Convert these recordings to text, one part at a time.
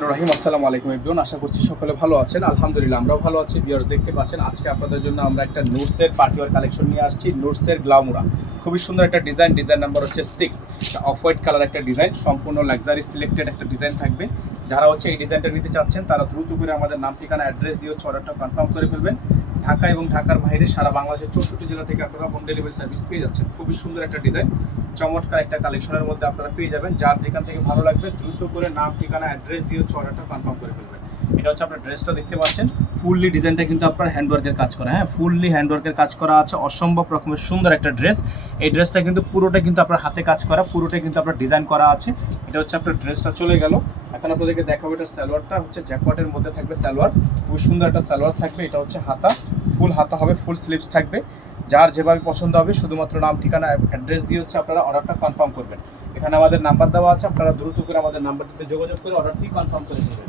রহিম আসসালামু আলাইকুম এভরিওয়ান, আশা করছি সকলে ভালো আছেন। আলহামদুলিল্লাহ আমরাও ভালো আছি। ভিউয়ার্স দেখতে পাচ্ছেন আজকে আপনাদের জন্য আমরা একটা নোটসের পার্টিওয়ার কালেকশন নিয়ে আসছি। নোটসের গ্লামোরা খুবই সুন্দর একটা ডিজাইন নাম্বার হচ্ছে 6, অফ হোয়াইট কালার একটা ডিজাইন, সম্পূর্ণ লাক্সারি সিলেক্টেড একটা ডিজাইন থাকবে। যারা হচ্ছে এই ডিজাইনটা নিতে চাচ্ছেন তারা দ্রুত করে আমাদের নাম ঠিকানা অ্যাড্রেস দিয়ে অর্ডারটা কনফার্ম করে ফেলবেন। ঢাকা এবং ঢাকার বাইরে সারা বাংলাদেশের 64 জেলা থেকে আপনারা হোম ডেলিভারি সার্ভিস পেয়ে যাচ্ছেন। খুবই সুন্দর একটা ডিজাইন, চমৎকার একটা কালেকশনের মধ্যে আপনারা পেয়ে যাবেন। যার যেখান থেকে ভালো লাগবে দ্রুত করে নাম ঠিকানা অ্যাড্রেস দিয়ে অর্ডারটা কনফার্ম করে ফেলবেন। এটা হচ্ছে আপনার ড্রেসটা দেখতে পাচ্ছেন, ফুললি ডিজাইনটা কিন্তু আপনার হ্যান্ডওয়ার্কের কাজ করা, হ্যাঁ ফুললি হ্যান্ডওয়ার্কের কাজ করা আছে। অসম্ভব রকমের সুন্দর একটা ড্রেস। এই ড্রেসটা কিন্তু পুরোটা কিন্তু আপনার হাতে কাজ করা, পুরোটাই কিন্তু আপনার ডিজাইন করা আছে। এটা হচ্ছে আপনার ড্রেসটা চলে গেল। এখন আপনাদেরকে দেখাবো এটার সালোয়ারটা হচ্ছে জ্যাকওয়াটের মধ্যে থাকবে সালোয়ার, খুব সুন্দর একটা সালোয়ার থাকবে। এটা হচ্ছে হাতা, ফুল হাতা হবে, ফুল স্লিভস থাকবে। যার যেভাবে পছন্দ হবে শুধুমাত্র নাম ঠিকানা অ্যাড্রেস দিয়ে আপনারা অর্ডারটা কনফার্ম করবেন। এখানে আমাদের নাম্বার দেওয়া আছে, আপনারা দ্রুত করে আমাদের নাম্বারটিতে যোগাযোগ করে অর্ডারটি কনফার্ম করে নেবেন।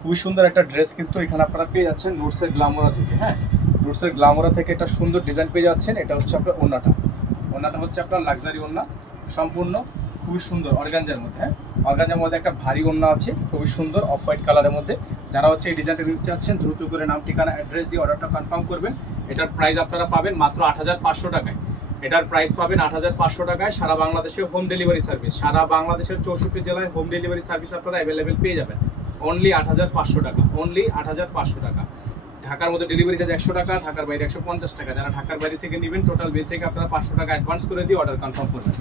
খুবই সুন্দর একটা ড্রেস কিন্তু এখানে আপনারা পেয়ে যাচ্ছেন নোটসের গ্লামোরা থেকে। হ্যাঁ, নোটসের গ্লামোরা থেকে একটা সুন্দর ডিজাইন পেয়ে যাচ্ছেন। এটা হচ্ছে আপনার ওড়নাটা হচ্ছে আপনার লাক্সারি ওড়না, সম্পূর্ণ খুবই সুন্দর অর্গানজার মধ্যে। হ্যাঁ, অর্গানজার মধ্যে একটা ভারী ওড়না আছে, খুবই সুন্দর অফ হোয়াইট কালারের মধ্যে। যারা হচ্ছে এই ডিজাইনটা নিতে চাচ্ছেন দ্রুত করে নাম ঠিকানা অ্যাড্রেস দিয়ে অর্ডারটা কনফার্ম করবেন। এটার প্রাইস আপনারা পাবেন মাত্র 8500 টাকায়। এটার প্রাইস পাবেন 8500 টাকায়। সারা বাংলাদেশে হোম ডেলিভারি সার্ভিস, সারা বাংলাদেশের 64 জেলায় হোম ডেলিভারি সার্ভিস আপনারা অ্যাভেলেবেল পেয়ে যাবেন। অনলি 8500 টাকা, অনলি 8500 টাকা। ঢাকার মধ্যে ডেলিভারি চার্জ 100 টাকা, ঢাকার বাইরে 150 টাকা। যারা ঢাকার বাইরে থেকে নেবেন টোটাল বিল থেকে আপনারা 500 টাকা অ্যাডভান্স করে দিয়ে অর্ডার কনফার্ম করবেন।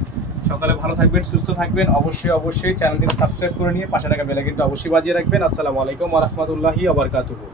সকালে ভালো থাকবেন, সুস্থ থাকবেন। অবশ্যই চ্যানেলটিকে সাবস্ক্রাইব করে নিয়ে পাশে টাকা বেল আইকনটা অবশ্যই বাজিয়ে রাখবেন। আসসালামু আলাইকুম ওয়া রাহমাতুল্লাহি ওয়া বারাকাতুহু।